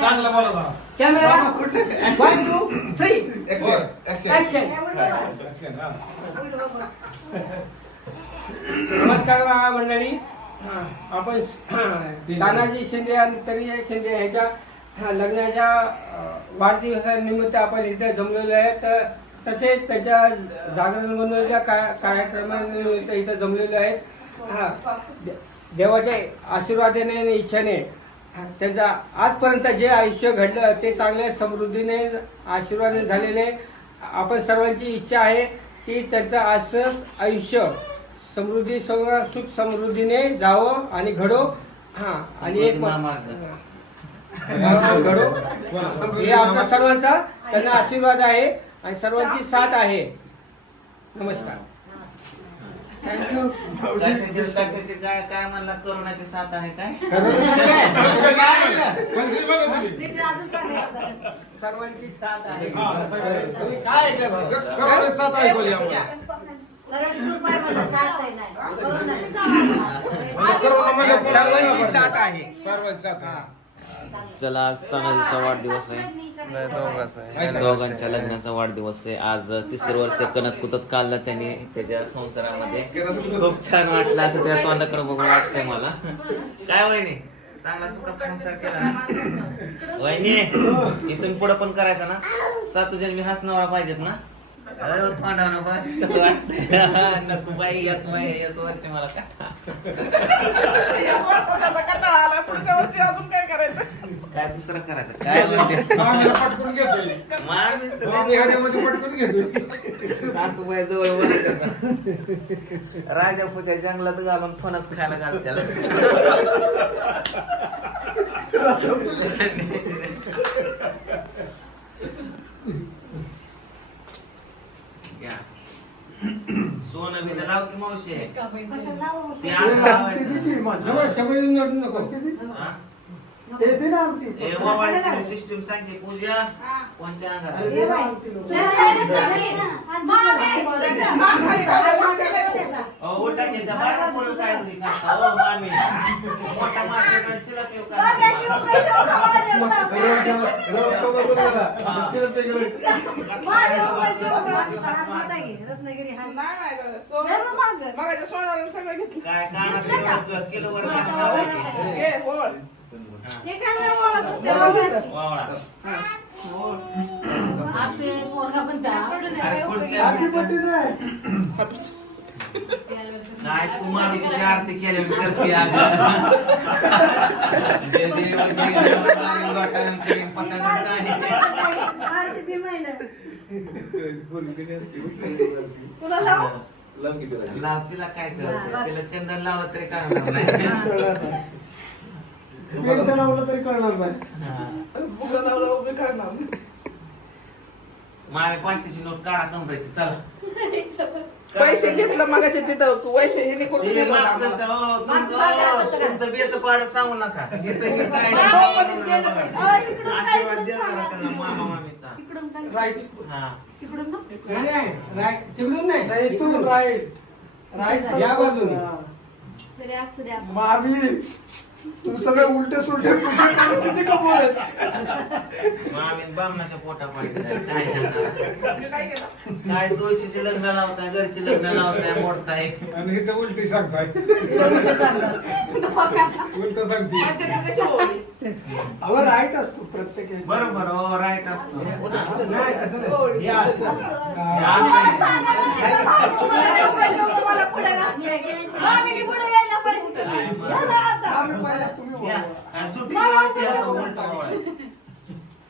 चांगलं बोला जरा. Camera one two three. Action Action, हा. नमस्कार मा- मंडळी हा, आपण तानाजी शिंदे आणि तरी शिंदे ह्याच्या हा, लग्नाच्या अ, वाढदिवसानिमित्त आपण इथे जमलेलो आहे तर तसेच त्याच्या जागरण गोंधळच्या का- कार्यक्रमानिमित्त इथं जमलेलो आहे हा दे- देवाच्या आशीर्वादाने आणि इच्छाने त्यांचा आजपर्यंत जे आयुष्य घडलं ते चांगल्या समृद्धीने आशीर्वाद झालेले आपण सर्वांची इच्छा आहे की त्यांचं असं आयुष्य समृद्धी सुख समृद्धीने जावं आणि घडो. हा आणि एक घडो. हे आपला सर्वांचा त्यांना आशीर्वाद आहे आणि सर्वांची साथ आहे. नमस्कार. कशाची कशाची काय काय म्हणला? करोनाची साथ आहे काय. सर्वांची साथ आहे. काय करोना साथ आम्हाला. सर्वांची साथ आहे. सर्वांची साथ आहे. चला आज तानाजीचा वाढदिवस आहे. दोघांच्या लग्नाचा वाढदिवस आहे. आज तिसरं वर्ष कणत कुतत काढलं त्यांनी त्याच्या संसारामध्ये. खूप छान वाटलं असं त्या तोंडाकडे बघून वाटतंय मला. काय वहिनी? चांगला सुखात संसार केला ना? वहिनी इथून पुढे पण करायचा ना? सातू जन्मी हसणारा पाहिजेत ना? अरे हो, बघ, कसं वाटतंय? नको बाई याच बाई याच वर्ष मला. का काय दुसरं करायचं? काय पटकून घेतोय. सगळं- पटकून घेतोय. सासूबाई जवळ राजापूच्या जंगलात घालून फणस खायला घाल त्याला या. सोनं बिनं लाव की मावशी ते असं लावायचं. नको, हा? ते दे ना आमटी. ए, ओवाळीची सिस्टीम सांग की पूजा कोणच्या. अहो, बाळा पोरं काय? ओ, मामी. मोठा माणसाकडे चिला पिऊ का? काय कानात अरे पुढच्या नाही. तुम्हाला तुझी आरती केली मी करते अगं. देव देव. लाव तिला काय? तिला चंदन लावलं तरी काय होणार नाही. एकदा लावलं तरी कळणार नाही. हा. मामी पाचशेची नोट काढा कमरायची चला. पैसे घेतलं मगाशी तिथं तू पैसे हे निघून ते गेलं मागचं ना. का, हो, तुमचं तुमचं बेचं पाड सांगू नका. इथं हे काय आशीर्वाद त्यांना मामा मामीचा. राईट हा. नाही, नाही राईट तिकडून नाही इथून. राईट राईट या बाजूने. मामी. तुम्ही सगळे उलटे सुलटे पूजा करून किती कमवले मामी बामणाच्या पोटा काय करणार? मी काय केलं? काय तुळशीचे लग्न लावताय घरचे लग्न लावताय मोडताय. आणि इथं उलटी सांगताय. उलट सांगते. ते? अहो राईट असतो प्रत्येक. बरोबर हो राईट असतो.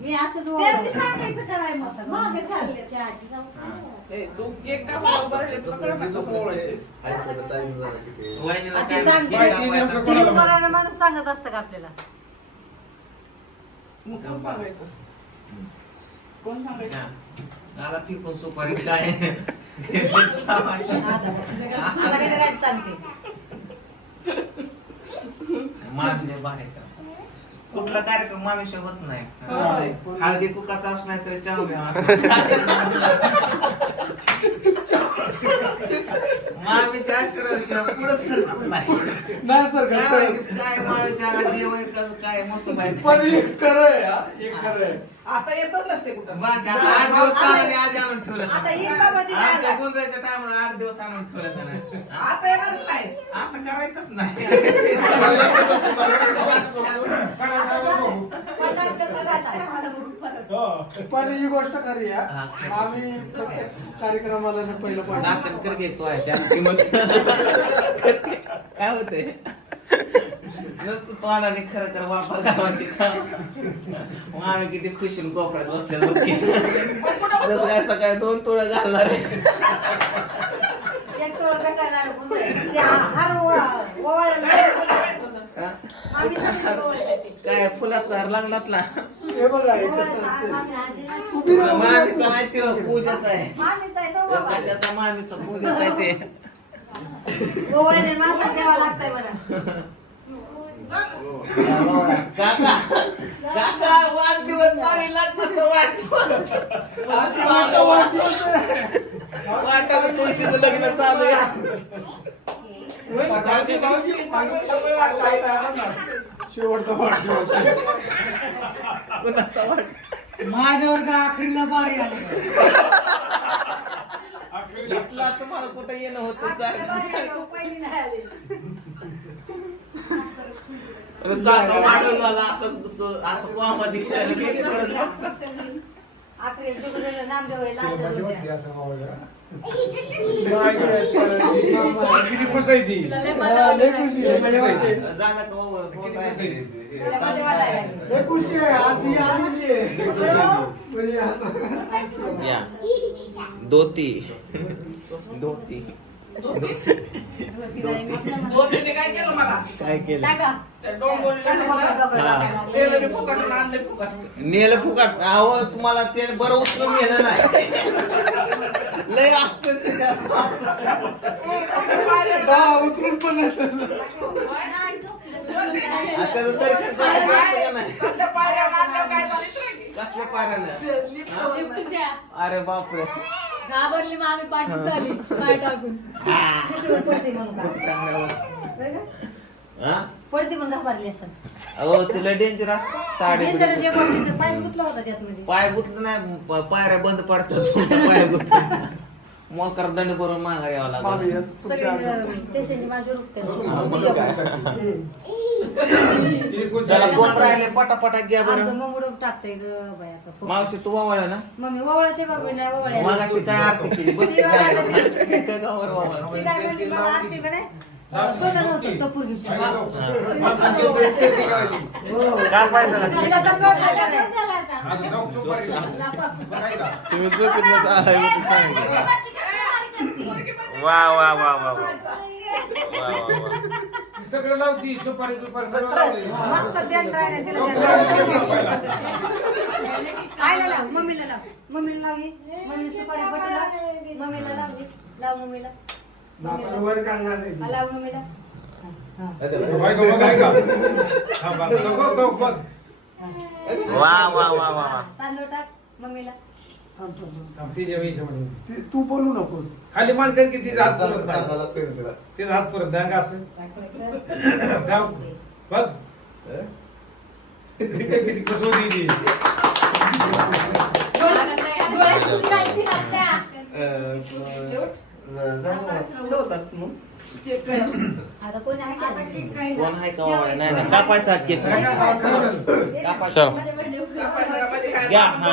मी असंच सांगायचं कराय मग सांगत असतं का आपल्याला कोण सांगायचं? सुपारी काय सांगते मानले बाहेर का कुठला कार्यक्रम मामीशिवाय होत नाही. हळदी कुकाचा असला तरी चहा असं. मामीच्या आशीर्वाद पुढे सरकत नाही नाही सर काय माहिती काय मामीच्या आवाज देव आहे का काय माहिती पण एक खरं आहे हा, एक खरं आहे आता येतच नसते कुठं बाकी आता आठ दिवस आज आणून ठेवलं आता येईल बाबा तिथे आमच्या आता. गोंधळाच्या टायमाला आठ दिवस आणून ठेवलं. आता येणारच नाही आता करायचंच नाही आता झालं. पण. पण ही गोष्ट खरी आहे हा. हा. आम्ही प्रत्येक कार्यक्रमाला ना पहिलं पाहिजे नाटक कर घेतो काय होते नुसतं तो आला खरं कर बापा गावाची मग आम्ही किती खुशीन कोपऱ्यात बसलेलो बघ जर काय सकाळी दोन तुळं घालणार आहे एक तोळा भेटायला काय फुलात लागलातला हे बघा हे कसं असतं मामीचा नाही ते पूजाच आहे. कशाचा मामीचा पूजाच आहे ते? वाढदिवस वाढदिवस. वाटावं तुळशीच लग्न चालू आहे. माझ्यावर का आखरीला बारी आली? घेतला तुम्हाला कुठे येणं होत? जा. हो, असं असं कोणामध्ये या. धोती. धोती. काय केलं मला? काय केलं? त्या डोंबोलीला आणलं फुकट. नेलं फुकाट. अहो तुम्हाला ते बरं उचलून नेलं नाही. लय असतं हा, उचलून पण तर. आता त्याचं दर्शन करायचं असतं का नाही? कसल्या पायऱ्या आणल्या काय झाली तर की? कसल्या पाऱ्यानं अरे बापरे. घाबरली मग आम्ही पाठीत झाली. पाय टाकून. पडते म्हणून? हा? पडते म्हणून घाबरली असं अहो तुला डेंजर असतं. साडी नंतर जे पडते पाय गुतला होता त्यातमध्ये. पाय गुतलं नाही प- पायऱ्या बंद पडतात. तुमचा पाय गुतलं मोकर दंड भरून माघार यावं लागलं. मामी, तुमच्या स्टेशनची माणसं रुकते चला आहे. कोण राहिले पटापटा घ्या आमचं बरं मग उडून टाकतंय ग बाई आता मावशी तू वावळ ना मम्मी ओवळाचे बाबी नाही ओवळ्या मागाशी काय आरती केली बस ती वावळाला ती- गावावर वावळ ती काय म्हणली मला आरती का नाही अं, सोनं नव्हतं तो पूर्वीची माणसं किती सेवा करायची. काय पाहिजे झालं? तिला तर कळत नाही का नाही? आता जाऊ चुप आहे का? बघाय का? तुम्ही झोपेत चांगली. वा वा वा वा वा वा वा वा ती सगळं लावती सुपारी दुपारी सगळं ध्यान राहिलं नाही, तिला ध्यान लाव मम्मीला लाव. मम्मीला लावली मम्मी सुपारी बटी लाव मम्मीला लावली लाव मम्मीला. बापाला वर काढणार नाही. लाव. मम्मीला? हा, वा वा वा वा तांदूळ टाक मम्मीला. थांब, थांब, थांब. थांब, तिच्या वेळीच्यामध्ये. ती- तू बोलू नकोस खाली मान कर की तिचा हात परत नाही. तिचा हात परत दांग असं दाब. बघ किती किती खुश होती ती. डोळ्यात सुटायची लागत्या. आता कोणी आहे का? कोण आहे का वावळ? नाही ना कापायचा केक कापायचा घ्या हा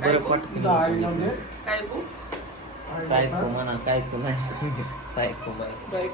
बरं पटकन सायको म्हणा काय नाही सायको बाय